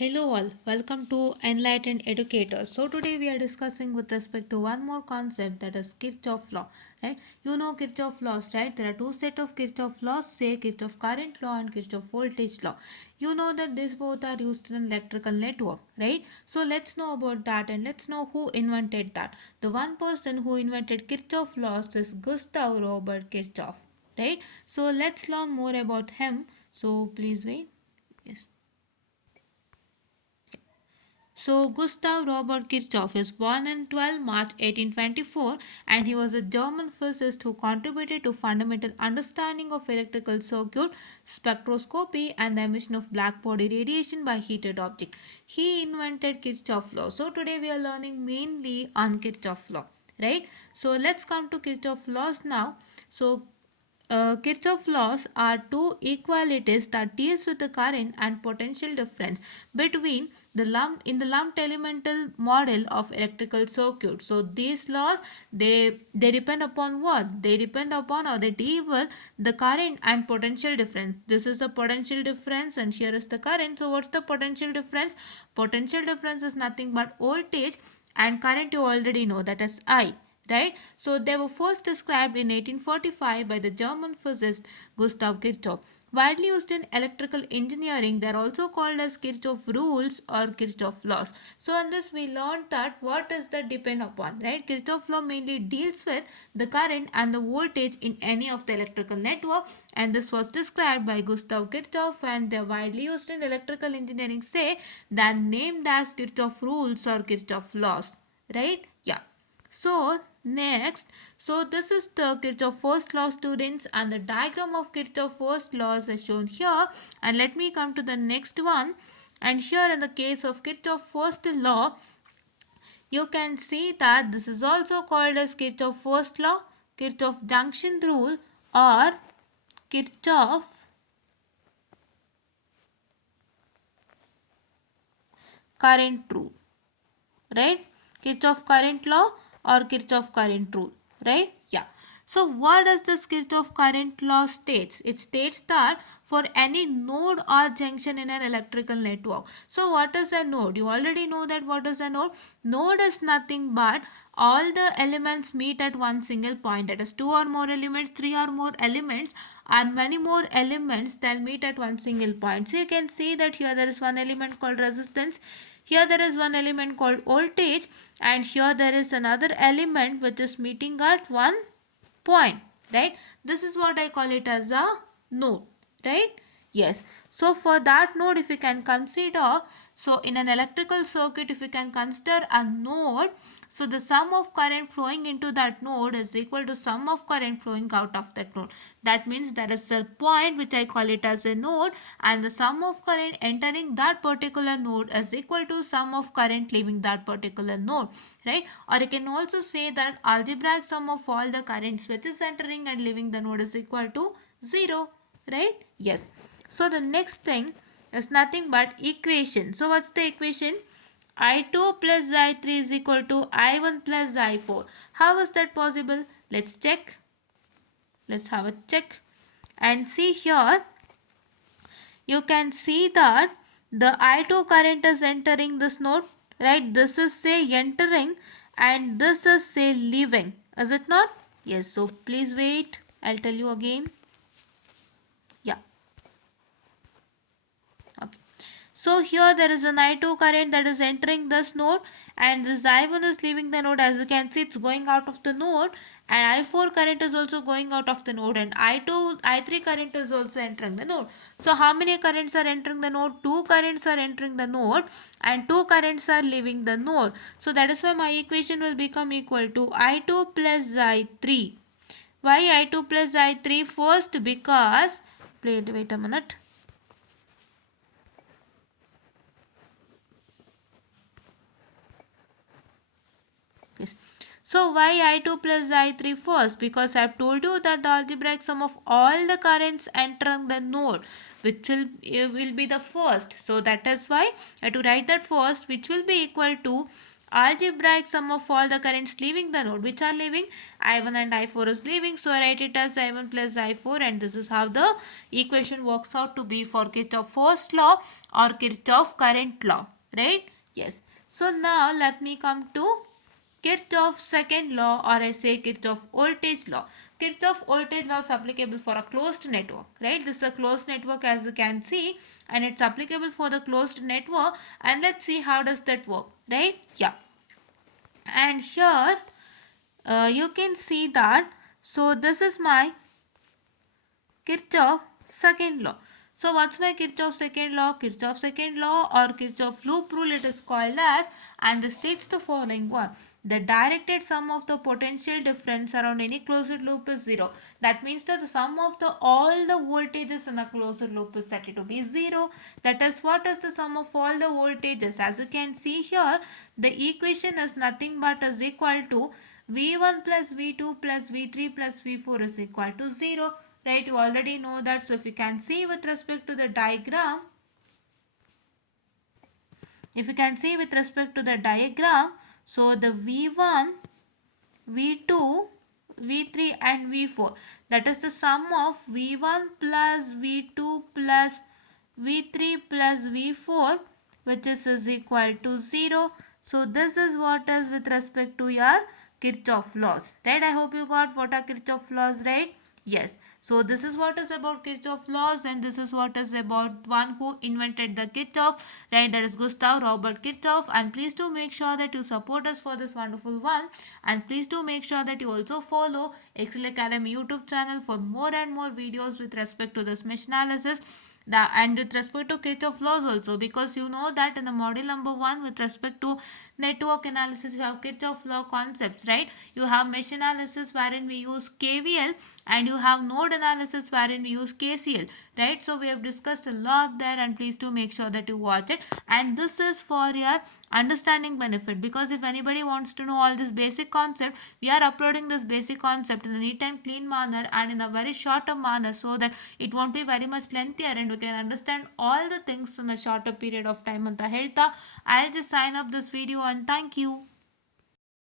Hello all, welcome to Enlightened Educators. So today we are discussing with respect to one more concept, that is Kirchhoff law, right? You know Kirchhoff laws, right? There are two set of Kirchhoff laws, say Kirchhoff current law and Kirchhoff voltage law. You know that these both are used in an electrical network, right? So let's know about that and let's know who invented that. The one person who invented Kirchhoff laws is Gustav Robert Kirchhoff, right? So let's learn more about him. So please wait. Yes. So, Gustav Robert Kirchhoff is born on 12 March 1824 and he was a German physicist who contributed to fundamental understanding of electrical circuit, spectroscopy and the emission of black body radiation by heated object. He invented Kirchhoff law. So, today we are learning mainly on Kirchhoff law, right? So, let's come to Kirchhoff laws now. So, Kirchhoff laws are two equalities that deals with the current and potential difference between the lumped elemental model of electrical circuit. So these laws they depend upon what? They depend upon or they deal with the current and potential difference. This is the potential difference and here is the current. So what's the potential difference? Potential difference is nothing but voltage and current you already know, that is I, right? So they were first described in 1845 by the German physicist Gustav Kirchhoff. Widely used in electrical engineering, they are also called as Kirchhoff rules or Kirchhoff laws. So in this we learned that what is that depend upon, right? Kirchhoff law mainly deals with the current and the voltage in any of the electrical network, and this was described by Gustav Kirchhoff and they are widely used in electrical engineering, say that named as Kirchhoff rules or Kirchhoff laws, right? Yeah. So next, so this is the Kirchhoff first law, students, and the diagram of Kirchhoff first laws is shown here. And let me come to the next one. And here in the case of Kirchhoff first law, you can see that this is also called as Kirchhoff first law, Kirchhoff junction rule, or Kirchhoff current rule, right? Kirchhoff current law or Kirchhoff current rule, right? Yeah. So what does this Kirchhoff current law states? It states that for any node or junction in an electrical network. So what is a node? You already know that what is a node? Node is nothing but all the elements meet at one single point. That is two or more elements, three or more elements and many more elements they'll meet at one single point. So you can see that here there is one element called resistance. Here there is one element called voltage and here there is another element which is meeting at one point, right? This is what I call it as a node, right? Yes. So for that node, if you can consider, so in an electrical circuit, if you can consider a node, so the sum of current flowing into that node is equal to sum of current flowing out of that node. That means there is a point which I call it as a node and the sum of current entering that particular node is equal to sum of current leaving that particular node, right? Or you can also say that algebraic sum of all the currents which is entering and leaving the node is equal to 0, right? Yes. So the next thing is nothing but equation. So what's the equation? I2 plus I3 is equal to I1 plus I4. How is that possible? Let's check. Let's have a check. And see here, you can see that the I2 current is entering this node, right? This is say entering and this is say leaving. Is it not? Yes. So please wait. I'll tell you again. Yeah. Okay. So here there is an I2 current that is entering this node and this I1 is leaving the node. As you can see, it's going out of the node and I4 current is also going out of the node and I3 current is also entering the node. So how many currents are entering the node? Two currents are entering the node and two currents are leaving the node. So that is why my equation will become equal to I2 plus I3. Why I2 plus I3? First because, wait a minute. Yes. So why I2 plus I3 first? Because I have told you that the algebraic sum of all the currents entering the node which will be the first. So that is why I have to write that first, which will be equal to algebraic sum of all the currents leaving the node. Which are leaving? I1 and I4 is leaving. So I write it as I1 plus I4, and this is how the equation works out to be for Kirchhoff first law or Kirchhoff current law. Right? Yes. So now let me come to Kirchhoff's second law, or I say Kirchhoff voltage law. Kirchhoff voltage law is applicable for a closed network, right? This is a closed network as you can see, and it's applicable for the closed network. And let's see how does that work, right? Yeah. And here you can see that. So this is my Kirchhoff second law. So what's my Kirchhoff second law? Kirchhoff second law or Kirchhoff loop rule it is called as, and this states the following one. The directed sum of the potential difference around any closed loop is 0. That means that the sum of the all the voltages in a closed loop is set to be 0. That is, what is the sum of all the voltages? As you can see here, the equation is nothing but is equal to V1 plus V2 plus V3 plus V4 is equal to 0. Right, you already know that. So if you can see with respect to the diagram, so the V1, V2, V3 and V4, that is the sum of V1 plus V2 plus V3 plus V4, which is equal to 0. So this is what is with respect to your Kirchhoff laws, right? I hope you got what are Kirchhoff laws, right? Yes. So this is what is about Kirchhoff laws, and this is what is about one who invented the Kirchhoff, right? That is Gustav Robert Kirchhoff. And please do make sure that you support us for this wonderful one. And please do make sure that you also follow Excel Academy YouTube channel for more and more videos with respect to this mesh analysis. And with respect to Kirchhoff laws also, because you know that in the module number 1 with respect to network analysis you have Kirchhoff law concepts, right? You have mesh analysis wherein we use KVL, and you have node analysis wherein we use KCL, right? So we have discussed a lot there, and please do make sure that you watch it. And this is for your understanding benefit, because if anybody wants to know all this basic concept, we are uploading this basic concept in a neat and clean manner and in a very shorter manner, so that it won't be very much lengthier and we can understand all the things in a shorter period of time. Anta ಹೇಳ್ತಾ I'll just sign up this video and thank you.